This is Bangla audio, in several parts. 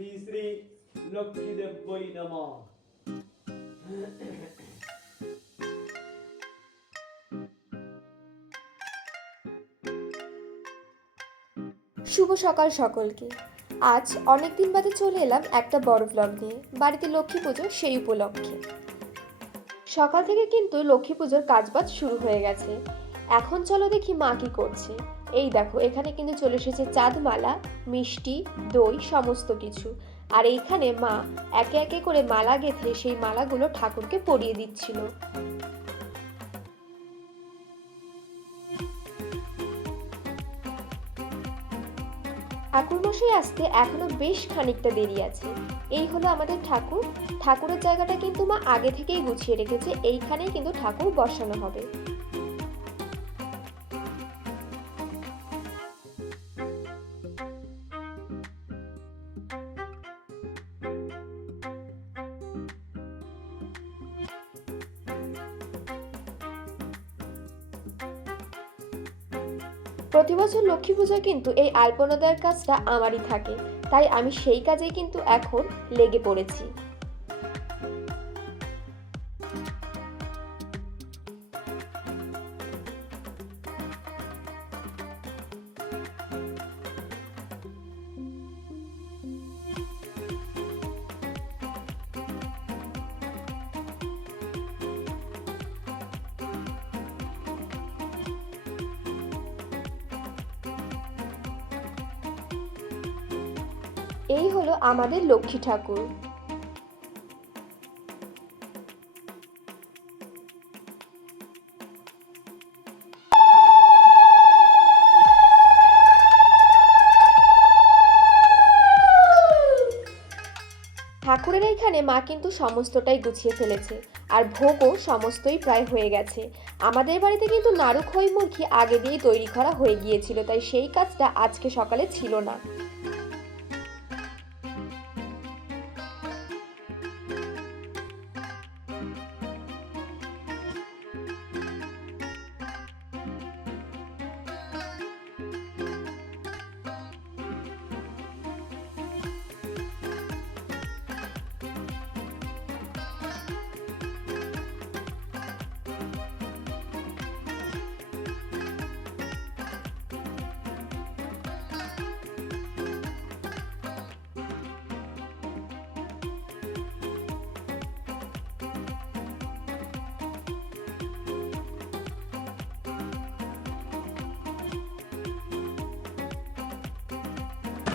শ্রী শ্রী লক্ষ্মীদেব্যই নমঃ। শুভ সকাল সকলকে। আজ অনেক দিন বাদে চলে এলাম একটা বড় ব্লগ নিয়ে, বাড়িতে লক্ষ্মী পুজো সেই উপলক্ষে। সকাল থেকে কিন্তু লক্ষ্মী পুজোর কাজবাজ শুরু হয়ে গেছে। এখন চলো দেখি মা কি করছে। এই দেখো, এখানে কিন্তু চলে এসেছে চাঁদমালা, মিষ্টি, দই, সমস্ত কিছু। আর এইখানে মা একে একে করে মালা গেঁথে সেই মালাগুলো ঠাকুরকে পরিয়ে দিচ্ছিল। ঠাকুরমশাই আসতে এখনো বেশ খানিকটা দেরি আছে। এই হলো আমাদের ঠাকুর। ঠাকুরের জায়গাটা কিন্তু মা আগে থেকেই গুছিয়ে রেখেছে, এইখানেই কিন্তু ঠাকুর বসানো হবে। প্রতি বছর লক্ষ্মী পূজায় কিন্তু এই আলপনা দেওয়ার কাজটা আমারই থাকে, তাই আমি সেই কাজেই কিন্তু এখন লেগে পড়েছি। এই হলো আমাদের লক্ষ্মী ঠাকুর। ঠাকুরের এইখানে মা কিন্তু সমস্তটাই গুছিয়ে ফেলেছে, আর ভোগও সমস্তই প্রায় হয়ে গেছে। আমাদের বাড়িতে কিন্তু নাড়ু খই মুরগি আগে দিয়েই তৈরি করা হয়ে গিয়েছিল, তাই সেই কাজটা আজকে সকালে ছিল না।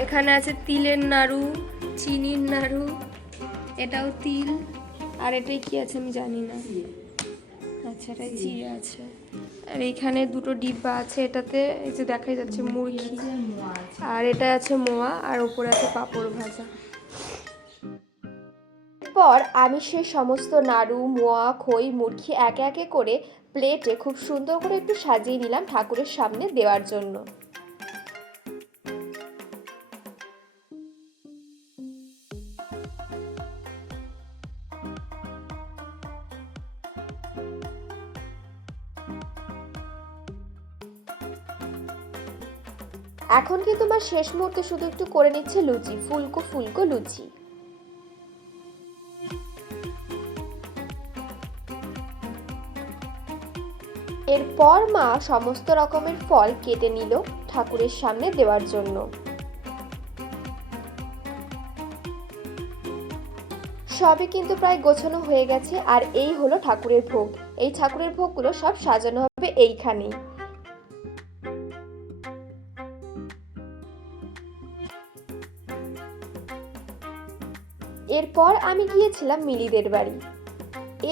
এখানে আছে তিলের নাড়ু, চিনির নাড়ু, এটাও তিল, আর এটাই কি আছে আমি জানি না। আচ্ছা, এটাই চিড়ে আছে। আর এইখানে দুটো ডিব্বা আছে, এটাতে এই যে দেখাই যাচ্ছে মুরগি, আর এটা আছে মোয়া, আর ওপরে আছে পাঁপড় ভাজা। এরপর আমি সেই সমস্ত নাড়ু, মোয়া, খই, মুরগি একে একে করে প্লেটে খুব সুন্দর করে একটু সাজিয়ে নিলাম ঠাকুরের সামনে দেওয়ার জন্য। এখন কিন্তু আমার শেষ মুহূর্তে শুধু একটু করে নিচ্ছে লুচি, ফুলকো ফুলকো লুচি। এরপর মা সমস্ত রকমের ফল কেটে নিল ঠাকুরের সামনে দেওয়ার জন্য। সবই কিন্তু প্রায় গোছানো হয়ে গেছে, আর এই হলো ঠাকুরের ভোগ। এই ঠাকুরের ভোগগুলো সব সাজানো হবে এইখানেই। এরপর আমি গিয়েছিলাম মিলিদের বাড়ি।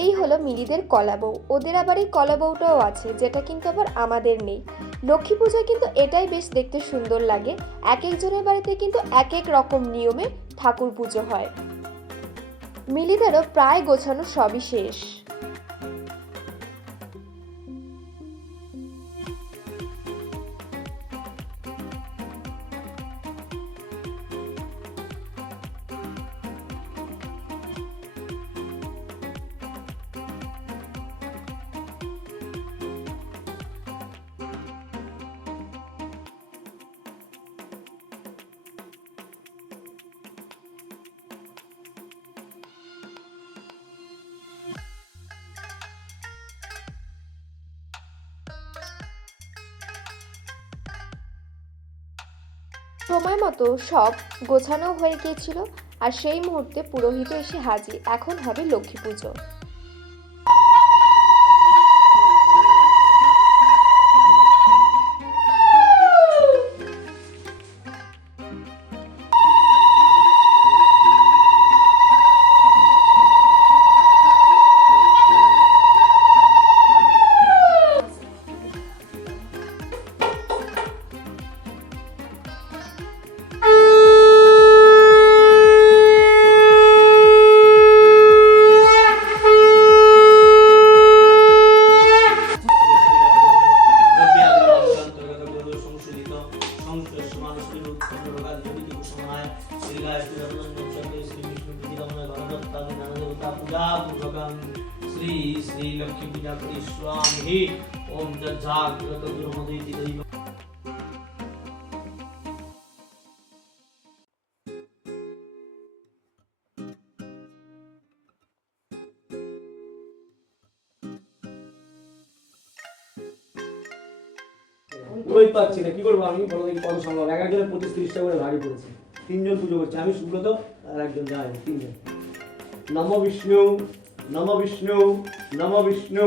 এই হলো মিলিদের কলা বউ। ওদের আবার এই কলা বউটাও আছে, যেটা কিন্তু আবার আমাদের নেই। লক্ষ্মী পূজায় কিন্তু এটাই বেশ দেখতে সুন্দর লাগে। এক একজনের বাড়িতে কিন্তু এক এক রকম নিয়মে ঠাকুর পুজো হয়। মিলিদেরও প্রায় গোছানো সবই শেষ। সময় মতো সব গোছানো হয়ে গিয়েছিল, আর সেই মুহূর্তে পুরোহিত এসে হাজির। এখন হবে লক্ষ্মী পুজো। श्री श्री लक्ष्मी पूजा करी स्वामी ओम जागृत गुरुमदेति दैव পুরোহিত পাচ্ছি না, কি করবো আমি বলো দেখি কত সম্ভব। এক একজনের 25-30 টাকা করে ভারী পড়েছে। 3 জন পুজো করছে, আমি সুব্রত আর একজন যায় 3 জন। নম বিষ্ণু নম বিষ্ণু নম বিষ্ণু।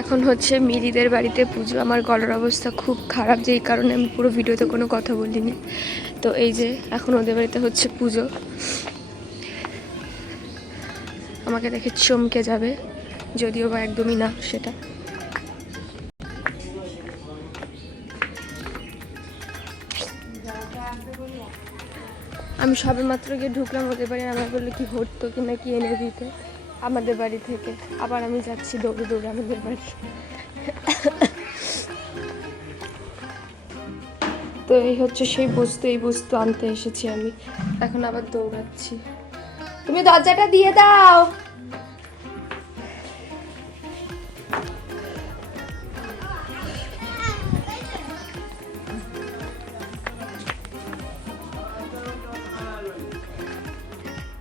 এখন হচ্ছে মিলিদের বাড়িতে পুজো। আমার গলার অবস্থা খুব খারাপ, যেই কারণে আমি পুরো ভিডিওতে কোনো কথা বলিনি। তো এই যে এখন ওদের বাড়িতে হচ্ছে পুজো। আমাকে দেখে চমকে যাবে, যদিও বা একদমই না সেটা। আমি সবে মাত্র গিয়ে ঢুকলাম ওদের বাড়ি, আমার বললো কি হতো কি না কি এনে দিতে আমাদের বাড়ি থেকে। আবার আমি যাচ্ছি দৌড়ে দৌড়ে আমাদের বাড়ি। তো এই হচ্ছে সেই বস্তু, এই বস্তু আনতে এসেছি আমি, এখন আবার দৌড়াচ্ছি। তুমি দরজাটা দিয়ে দাও।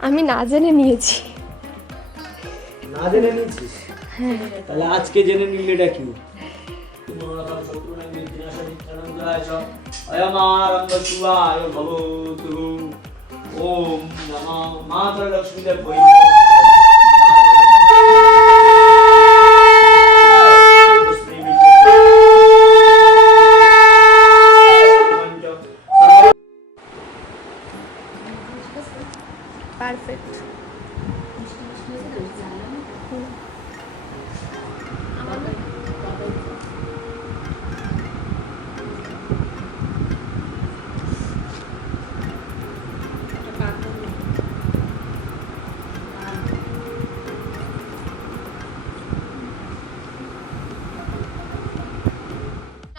আমি না জেনে নিয়েছি। না জেনে নিয়েছিস? তাহলে আজকে জেনে নিলে এটা কি? মনোরথম শত্রুনাং বিনাশায় নিত্যানন্দায় চ অয়মারম্ভ শিবায় ভবতু। ওম নমঃ মাতা লক্ষ্মী দেবৈ। পারফেক্ট।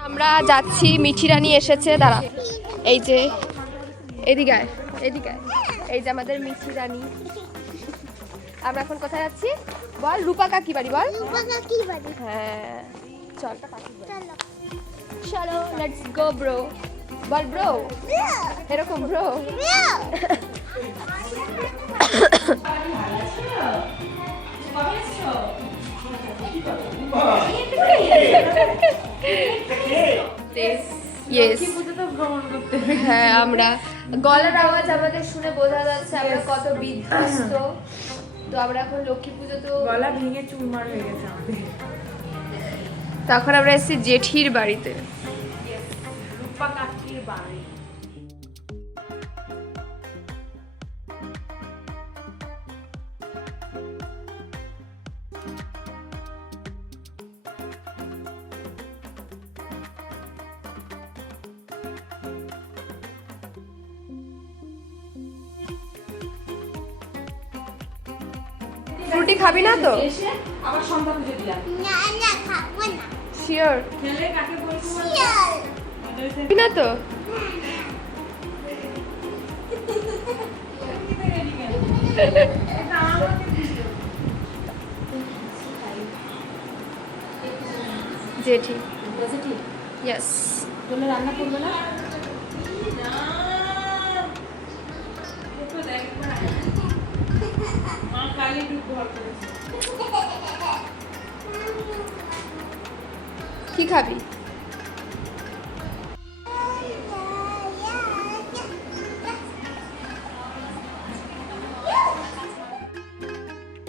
আমরা যাচ্ছি, মিঠি রানী এসেছে। দাঁড়া, এই যে এদিকে আয়, এদিকে আয়। এই যে আমাদের মিঠি রানী। আমরা এখন কোথায় যাচ্ছি বল? রূপা কাকি বাড়ি বল। রূপা কাকি বাড়ি। হ্যাঁ চল, চলো let's go bro. Ball bro, এরকম ব্রো। হ্যাঁ আমরা গলার আওয়াজ আমাদের শুনে বোঝা যাচ্ছে আমরা কত বিধ্বস্ত। তো আমরা এখন লক্ষ্মী পুজো তো গলা ভেঙে চুরমার হয়ে গেছে আমাদের। তখন আমরা এসেছি জেঠির বাড়িতে। রূপা কাকির বাড়ি। ফ্রুটি খাবি না তো? এসে আবার সন্ধ্যা পুজো দিলাম। শিওর খেলে কাকে বলবো? খাবি না তো? এটা আমাকে দিল। জেঠি বুঝেছি? ইয়েস। তোমরা রান্না করবে না? একটু দেখবা। মা খালি দুধ ভর করেছে। কি খাবি?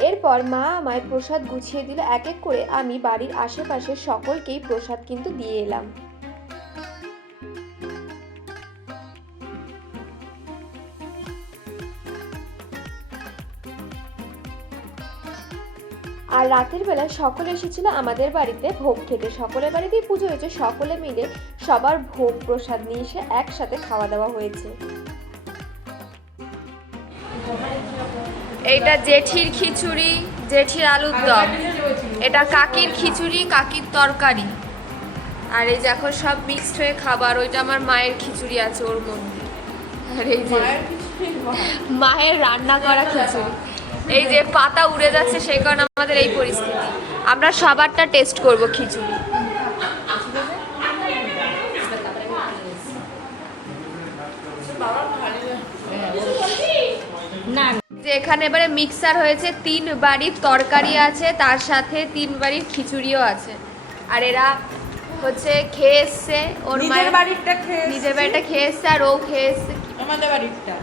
এরপর মা আমায় প্রসাদ গুছিয়ে দিল এক এক করে। আমি বাড়ির আশেপাশে সকলকেই প্রসাদ কিন্তু দিয়ে এলাম। আর রাতের বেলা সকলে এসেছিল আমাদের বাড়িতে ভোগ খেতে। সকলের বাড়িতেই পুজো হয়েছে, সকলে মিলে সবার ভোগ প্রসাদ নিয়ে এসে একসাথে খাওয়া দাওয়া হয়েছে। এইটা জেঠির খিচুড়ি, জেঠির আলুর দম। এটা কাকির খিচুড়ি, কাকির তরকারি। আর এই যে এখন সব মিক্সড হয়ে খাবার। ওইটা আমার মায়ের খিচুড়ি আছে ওর মধ্যে। আর এই যে মায়ের রান্না করা খিচুড়ি। এই যে পাতা উড়ে যাচ্ছে সেই কারণে আমাদের এই পরিস্থিতি। আমরা সবারটা টেস্ট করব খিচুড়ি। না যে এখানে এবারে মিক্সার হয়েছে, 3 বাড়ির তরকারি আছে, তার সাথে 3 বাড়ির খিচুড়িও আছে। আর এরা হচ্ছে খেয়ে এসছে, ওর নিজের মায়ের বাড়িটা খেয়ে নিজের বাড়িটা খেয়ে এসছে আর ও খেয়ে এসছে। আমাদের বাড়িটা।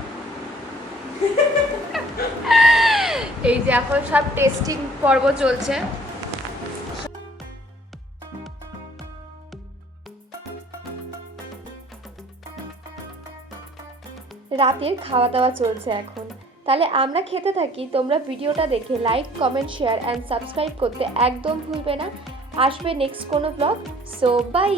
এই যে এখন সব টেস্টিং পর্ব চলছে। রাতের খাওয়া দাওয়া চলছে এখন। তাহলে আমরা খেতে থাকি, তোমরা ভিডিওটা দেখে like, comment, share and subscribe করতে একদম ভুলবে না। আসবে নেক্সট কোনো ব্লগ। So by.